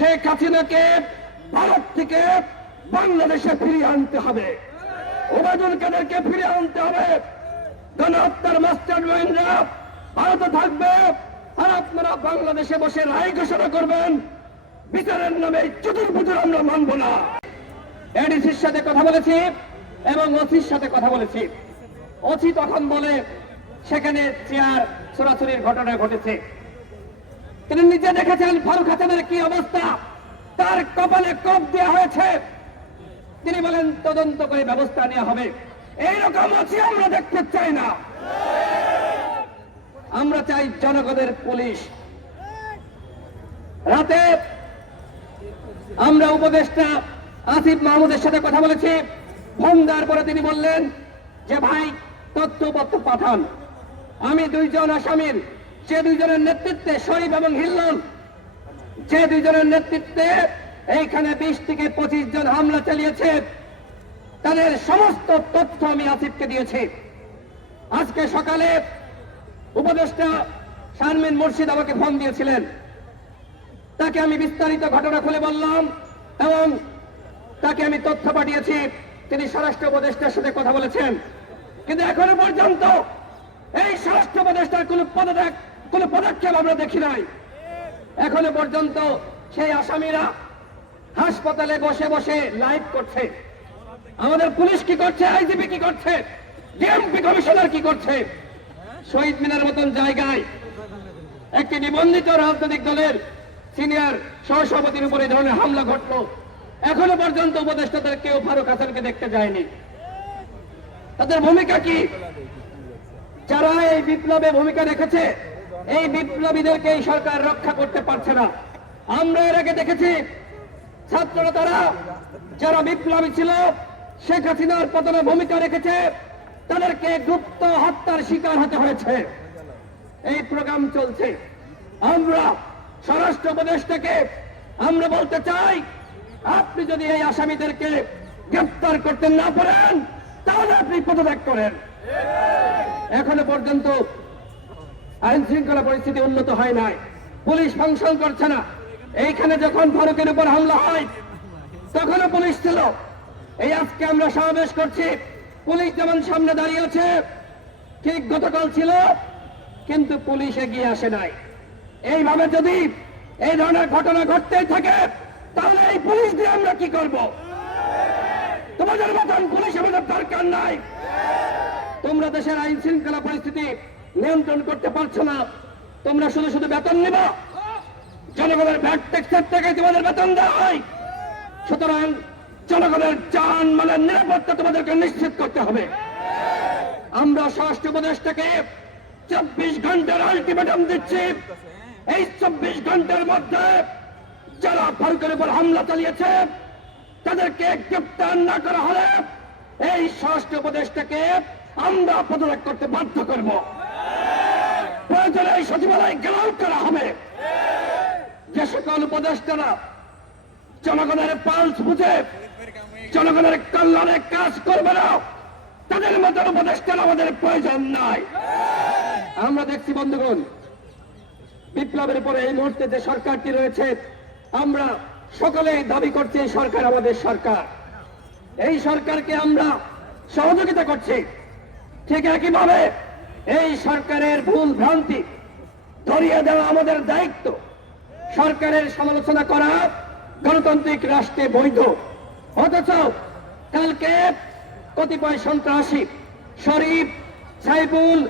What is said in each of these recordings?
শেখ হাসিনাকে ভারত থেকে বাংলাদেশে ফিরিয়ে আনতে হবে। ওবায়দুল কাদেরকে ফিরে আনতে হবে। গণহত্যার মাস্টার মাইন্ডরা ভারতে থাকবে। আর আপনারা বাংলাদেশে বসে রায় ঘোষণা করবেন। বিচারের নামে চতুর্ভুজের আমরা মানব না। এডিসির সাথে কথা বলেছি এবং ওসির সাথে কথা বলেছি। ওসি তখন বলে, সেখানে চেয়ার চোরাচুরির ঘটনা ঘটেছে। তিনি নিজে দেখেছেন ফারুক হাসানের কি অবস্থা? তার কপালে কপ দেওয়া হয়েছে। তিনি বলেন, তদন্ত করে ব্যবস্থা নেওয়া হবে। এইরকম আছে, আমরা দেখতে চাই না। আমরা চাই জনগণের পুলিশ। রাতে আমরা উপদেষ্টা আসিফ মাহমুদের সাথে কথা বলেছি। ফোন দেওয়ার পরে তিনি বললেন যে, ভাই, তথ্যপত্র পাঠান। আমি দুইজন আসামির সে দুইজনের নেতৃত্বে শরীফ এবং হিল্লন যে দুইজনের নেতৃত্বে এইখানে বিশ থেকে পঁচিশ জন হামলা চালিয়েছে, তাদের সমস্ত তথ্য আমি আসিফকে দিয়েছি। আজকে সকালে উপদেষ্টা শারমিন মুর্শিদ আমাকে ফোন দিয়েছিলেন। তাকে আমি বিস্তারিত ঘটনা খুলে বললাম এবং তাকে আমি তথ্য পাঠিয়েছি। তিনি স্বরাষ্ট্র উপদেষ্টার সাথে কথা বলেছেন। কিন্তু এখনও পর্যন্ত এই স্বরাষ্ট্র উপদেষ্টার কোন পদত্যাগ কোন পদক্ষেপ আমরা দেখি নাই। এখনও পর্যন্ত সেই আসামিরা হাসপাতালে বসে বসে লাইভ করছে। আমাদের পুলিশ কি করছে? আইজিপি কি করছে? ডিএমপি কমিশনার কি করছে? শহীদ মিনার মতন জায়গায় একটি নিবন্ধিত রাজনৈতিক দলের সিনিয়র সহসভাপতির উপরে ধরনের হামলা ঘটলো। এখনও পর্যন্ত উপদেষ্টাদের কেউ ফারুক হাসানকে দেখতে যায়নি। তাদের ভূমিকা কি? যারা এই বিপ্লবে ভূমিকা রেখেছে এই বিপ্লবীদেরকে এই সরকার রক্ষা করতে পারছে না। আমরা এর আগে দেখেছি, ছাত্ররা তারা, যারা বিপ্লবী ছিল, শেখ হাসিনার পতনে ভূমিকা রেখেছে, তাদেরকে গুপ্ত হত্যার শিকার হতে হয়েছে। এই প্রোগ্রাম চলছে। আমরা স্বরাষ্ট্র উপদেশটাকে আমরা বলতে চাই, আপনি যদি এই আসামিদেরকে গ্রেপ্তার করতে না পারেন, তাহলে আপনি পদত্যাগ করেন। এখনও পর্যন্ত আইন শৃঙ্খলা পরিস্থিতি উন্নত হয় নাই। পুলিশ ফাংশন করছে না। এইখানে যখন ফারুকের উপর হামলা হয়, তখনও পুলিশ ছিল। এই আজকে আমরা সমাবেশ করছি। পুলিশ যেমন সামনে দাঁড়িয়ে আছে ঠিক গতকাল ছিল, কিন্তু পুলিশ এগিয়ে আসে নাই। এইভাবে যদি এই ধরনের ঘটনা ঘটতেই থাকে, তাহলে এই পুলিশ দিয়ে আমরা কি করব? তোমাদের মতন পুলিশ আমাদের দরকার নাই। তোমরা দেশের আইন শৃঙ্খলা পরিস্থিতি নিয়ন্ত্রণ করতে পারছ না। তোমরা শুধু শুধু বেতন নিব। জনগণের ভ্যাট ট্যাক্সের থেকে তোমাদের বেতন দেওয়া হয়। সুতরাং জনগণের যান মালের নিরাপত্তা তোমাদেরকে নিশ্চিত করতে হবে। আমরা স্বরাষ্ট্র উপদেশটাকে চব্বিশ ঘণ্টার আলটিমেটাম দিচ্ছি। এই চব্বিশ ঘণ্টার মধ্যে যারা ফারুকের উপর হামলা চালিয়েছে, তাদেরকে গ্রেপ্তার না করা হলে এই স্বরাষ্ট্র উপদেশটাকে আমরা পদত্যাগ করতে বাধ্য করব। প্রয়োজনে এই সচিবালয় ঘেরাও করা হবে। যে সকল উপদেষ্টারা জনগণের পালস বুঝে জনগণের কল্যাণে কাজ করবে না, তাদের মতন উপদেষ্টার আমাদের প্রয়োজন নাই। আমরা দেখছি, বন্ধুগণ, বিপ্লবের পরে এই মুহূর্তে যে সরকারটি রয়েছে, আমরা সকলেই দাবি করছি এই সরকার আমাদের সরকার। এই সরকারকে আমরা সহযোগিতা করছি। ঠিক একইভাবে এই সরকারের ভুল ভ্রান্তি ধরিয়ে দেওয়া আমাদের দায়িত্ব। সরকারের সমালোচনা করা গণতান্ত্রিক রাষ্ট্রে বৈধ। অথচ কালকে কতিপয় সন্ত্রাসী, শরীফ সাইবুল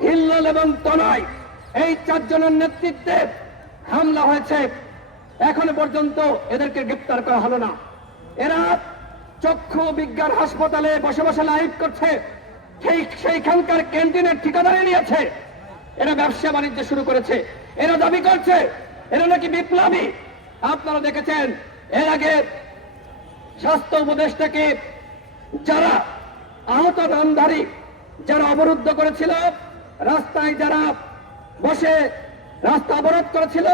হিল্লাল এবং তনয় এই চারজনের নেতৃত্বে হামলা হয়েছে। এখনও পর্যন্ত এদেরকে গ্রেপ্তার করা হলো না। এরা চক্ষু বিজ্ঞান হাসপাতালে বসে বসে লাইভ করছে। সেই, সেইখানকার ক্যান্টিনের ঠিকাদারি নিয়েছে। এরা ব্যবসা বাণিজ্য শুরু করেছে। এরা দাবি করছে, এরা নাকি বিপ্লবী। আপনারা দেখেছেন, এর আগে স্বাস্থ্য উপদেষ্টাকে যারা আহত নামধারী, যারা অবরুদ্ধ করেছিল, রাস্তায় যারা বসে রাস্তা অবরোধ করেছিল,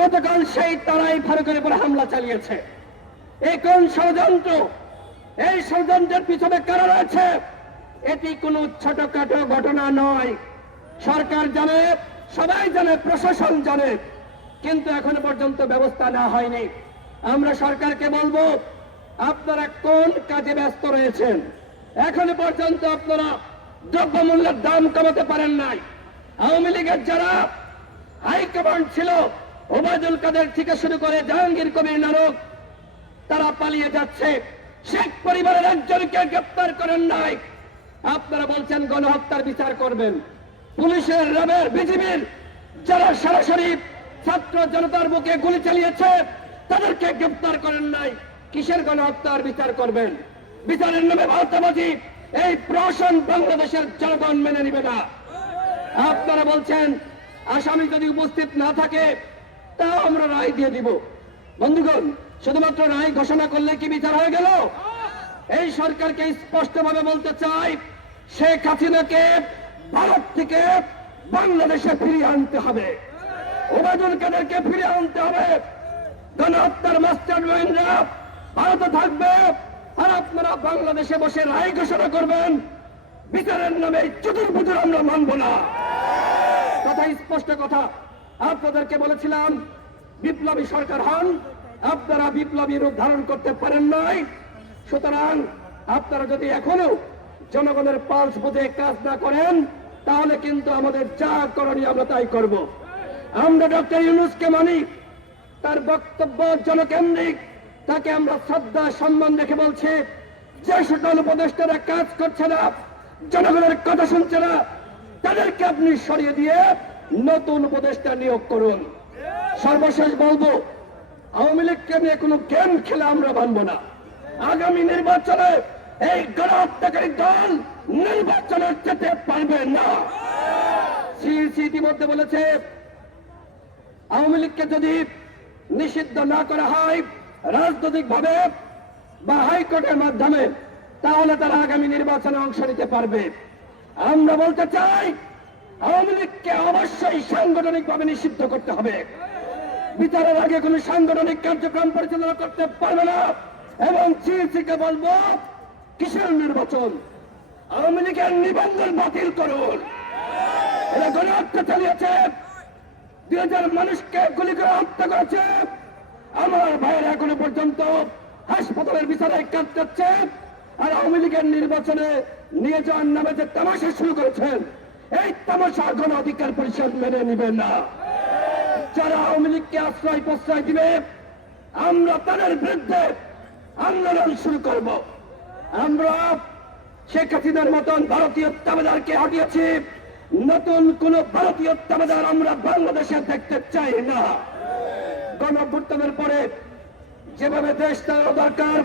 গতকাল সেই তারাই ফারুকের উপর হামলা চালিয়েছে। এই কোন ষড়যন্ত্র? এই ষড়যন্ত্রের পিছনে কারা রয়েছে? এটি কোনো ছোটখাটো ঘটনা নয়। সরকার জানে, সবাই জানে, প্রশাসন জানে, কিন্তু এখনও পর্যন্ত ব্যবস্থা নেওয়া হয়নি। আমরা সরকারকে বলব, আপনারা কোন কাজে ব্যস্ত রয়েছেন? এখনও পর্যন্ত আপনারা দ্রব্যমূল্যের দাম কমাতে পারেন নাই। আওয়ামী লীগের যারা হাইকমান্ড ছিল, ওবায়দুল কাদের থেকে শুরু করে জাহাঙ্গীর কবির নারক তারা পালিয়ে যাচ্ছে। শেখ পরিবারের একজনকে গ্রেপ্তার করেন নাই। আপনারা বলছেন গণহত্যার বিচার করবেন। পুলিশের র্যাবের বিজিবির যারা সরাসরি ছাত্র জনতার বুকে গুলি চালিয়েছে, তাদেরকে গ্রেপ্তার করেন নাই। কিসের গণহত্যার বিচার করবেন? বিচারের নামে ভারতাবাজি এই প্রশাসন বাংলাদেশের জনগণ মেনে নিবে না। আপনারা বলছেন, আসামি যদি উপস্থিত না থাকে তা আমরা রায় দিয়ে দিব। বন্ধুগণ, শুধুমাত্র রায় ঘোষণা করলে কি বিচার হয়ে গেল? এই সরকারকে স্পষ্টভাবে বলতে চাই শেখ হাসিনাকে ভারত থেকে বাংলাদেশে ফিরিয়ে আনতে হবে। ওবায়দুল কাদেরকে ফিরিয়ে আনতে হবে। গণহত্যার মাস্টার মাইন্ডরা ভারতে থাকবে। আর আপনারা বাংলাদেশে বসে রায় ঘোষণা করবেন। বিচারের নামে চতুর্ভুজুর আমরা মানব না। কথা স্পষ্ট কথা। আপনাদেরকে বলেছিলাম, বিপ্লবী সরকার হন। আপনারা বিপ্লবী রূপ ধারণ করতে পারেন নাই। সুতরাং আপনারা যদি এখনও জনগণের পালস বুঝে কাজ না করেন, তাহলে কিন্তু আমাদের যা করণীয় আমরা তাই করব। আমরা ডক্টর ইউনুসকে মানি, তার বক্তব্য জনকেন্দ্রিক, তাকে আমরা শ্রদ্ধা, সম্মান রেখে বলছি, যে সকল উপদেষ্টারা কাজ করছে না, জনগণের কথা শুনছে না, তাদেরকে আপনি সরিয়ে দিয়ে নতুন উপদেষ্টা নিয়োগ করুন। সর্বশেষ বলব, আওয়ামী লীগকে নিয়ে কোনো গেম খেলে আমরা মানব না। আগামী নির্বাচনে এই গণহত্যাকারী দল নির্বাচনে যেতে পারবে না। সিইসি ইতিমধ্যে বলেছে, আওয়ামী লীগকে যদি নিষিদ্ধ না করা হয় রাজনৈতিক ভাবে বা হাইকোর্টের মাধ্যমে, তাহলে তারা আগামী নির্বাচনে অংশ নিতে পারবে। আমরা বলতে চাই, আওয়ামী লীগকে অবশ্যই সাংগঠনিক ভাবে নিষিদ্ধ করতে হবে। বিচারের আগে কোন সাংগঠনিক কার্যক্রম পরিচালনা করতে পারবে না। এবং সিএসিকে বলব কিসের নির্বাচন? আওয়ামী লীগের নিবন্ধন বাতিল করুন। এরা গণহত্যা চালিয়েছে। দুই হাজার মানুষকে গুলি করে হত্যা করেছে। আমার ভাইয়ের এখনও পর্যন্ত হাসপাতালের বিচারে কাজ করছে আর আওয়ামী লীগের নির্বাচনে নিয়ে যাওয়ার নামে যে তামাশা শুরু করেছেন, এই তামাশা গণ অধিকার পরিষদ মেনে নিবে না। যারা আওয়ামী লীগকে আশ্রয় প্রশ্রয় দিবে, আমরা তাদের বিরুদ্ধে আন্দোলন শুরু করব। আমরা শেখ হাসিনার মতন ভারতীয় তাবেদারকে হটিয়েছি। নতুন কোন ভারতীয় তাবেদার আমরা বাংলাদেশে দেখতে চাই না। গণঅভ্যুত্থানের পরে যেভাবে দেশ চালানো দরকার,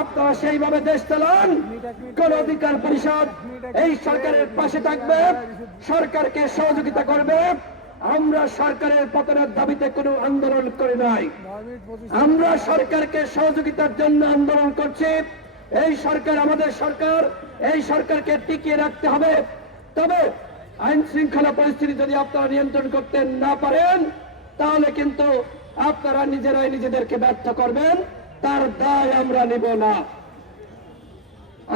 আপনারা সেইভাবে দেশ চালান। কোন অধিকার পরিষদ এই সরকারের পাশে থাকবে, সরকারকে সহযোগিতা করবে। আমরা সরকারের পতনের দাবিতে কোনো আন্দোলন করি নাই। আমরা সরকারকে সহযোগিতার জন্য আন্দোলন করছি। এই সরকার, আমাদের সরকার, এই সরকারকে টিকিয়ে রাখতে হবে। তবে আইন শৃঙ্খলা পরিস্থিতি যদি আপনারা নিয়ন্ত্রণ করতে না পারেন, তাহলে কিন্তু আপনারা নিজেরাই নিজেদেরকে ব্যর্থ করবেন। তার দায় আমরা নেব না।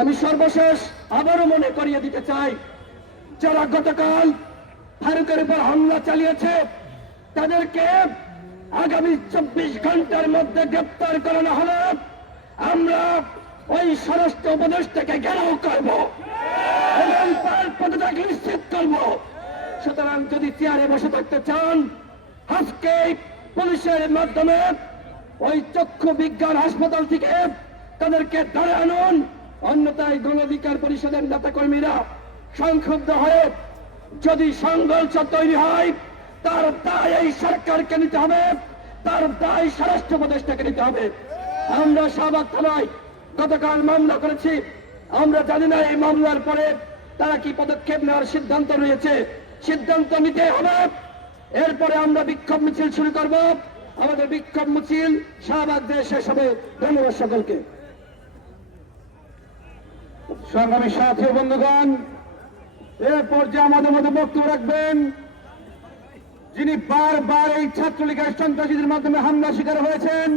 আমি সর্বশেষ আবারও মনে করিয়ে দিতে চাই, যারা গতকাল ফারুকের উপর হামলা চালিয়েছে, তাদেরকে আগামী চব্বিশ ঘণ্টার মধ্যে গ্রেপ্তার করানো হলে। আমরা ওই স্বরাষ্ট্র উপদেশটাকে ঘেরাও করব। নিশ্চিত করব। সুতরাং যদি চেয়ারে বসে থাকতে চান, আজকে পুলিশের মাধ্যমে ওই চক্ষু বিজ্ঞান হাসপাতাল থেকে তাদেরকে ধরে আনুন। অন্যথায় গণ অধিকার পরিষদের নেতা কর্মীরা সংক্ষুব্ধ হয়ে যদি সংঘর্ষ তৈরি হয়, তার দায় এই সরকারকে নিতে হবে, তার দায় স্বরাষ্ট্র উপদেষ্টাকে নিতে হবে। আমরা শাহবাগ থানায় গতকাল মামলা করেছি। আমরা জানি না এই মামলার পরে তারা কি পদক্ষেপ নেওয়ার সিদ্ধান্ত রয়েছে সিদ্ধান্ত নিতে হবে। এরপরে আমরা বিক্ষোভ মিছিল শুরু করব। আমাদের বিক্ষোভ মিছিল শাহবাগ দিয়ে শেষ হবে। ধন্যবাদ সকলকে। সংগ্রামী সাথী বন্ধুগণ এ পর্যায়ে আমাদের মধ্যে বক্তব্য রাখবেন, যিনি বারবার এই ছাত্রলীগের সন্ত্রাসীদের মাধ্যমে হামলা শিকার হয়েছেন